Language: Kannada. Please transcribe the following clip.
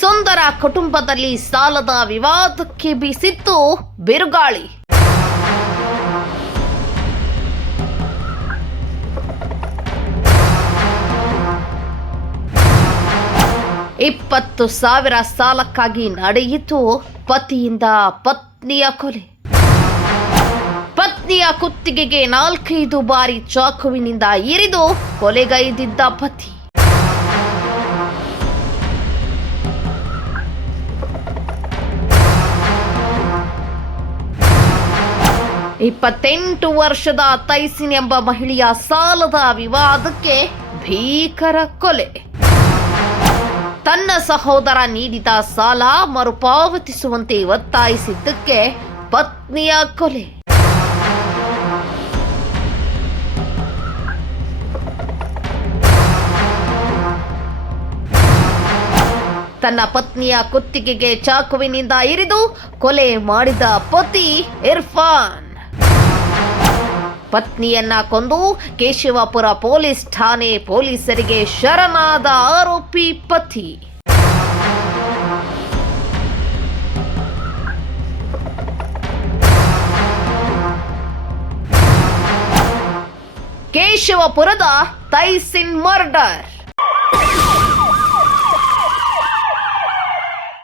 ಸುಂದರ ಕುಟುಂಬದಲ್ಲಿ ಸಾಲದ ವಿವಾದಕ್ಕೆ ಬೀಸಿತ್ತು ಬಿರುಗಾಳಿ. ಇಪ್ಪತ್ತು ಸಾವಿರ ಸಾಲಕ್ಕಾಗಿ ನಡೆಯಿತು ಪತಿಯಿಂದ ಪತ್ನಿಯ ಕೊಲೆ. ಪತ್ನಿಯ ಕುತ್ತಿಗೆಗೆ ನಾಲ್ಕೈದು ಬಾರಿ ಚಾಕುವಿನಿಂದ ಇರಿದು ಕೊಲೆಗೈದಿದ್ದ ಪತಿ. ಇಪ್ಪತ್ತೆಂಟು ವರ್ಷದ ತೈಸಿನ್ ಎಂಬ ಮಹಿಳೆಯ ಸಾಲದ ವಿವಾದಕ್ಕೆ ಭೀಕರ ಕೊಲೆ. ತನ್ನ ಸಹೋದರ ನೀಡಿದ ಸಾಲ ಮರುಪಾವತಿಸುವಂತೆ ಒತ್ತಾಯಿಸಿದ್ದಕ್ಕೆ ಪತ್ನಿಯ ಕೊಲೆ. ತನ್ನ ಪತ್ನಿಯ ಕುತ್ತಿಗೆಗೆ ಚಾಕುವಿನಿಂದ ಇರಿದು ಕೊಲೆ ಮಾಡಿದ ಪತಿ ಇರ್ಫಾನ್. ಪತ್ನಿಯನ್ನ ಕೊಂದು ಕೇಶವಪುರ ಪೊಲೀಸ್ ಠಾಣೆ ಪೊಲೀಸರಿಗೆ ಶರಣಾದ ಆರೋಪಿ ಪತಿ. ಕೇಶವಪುರದ ತೈಸಿನ್ ಮರ್ಡರ್.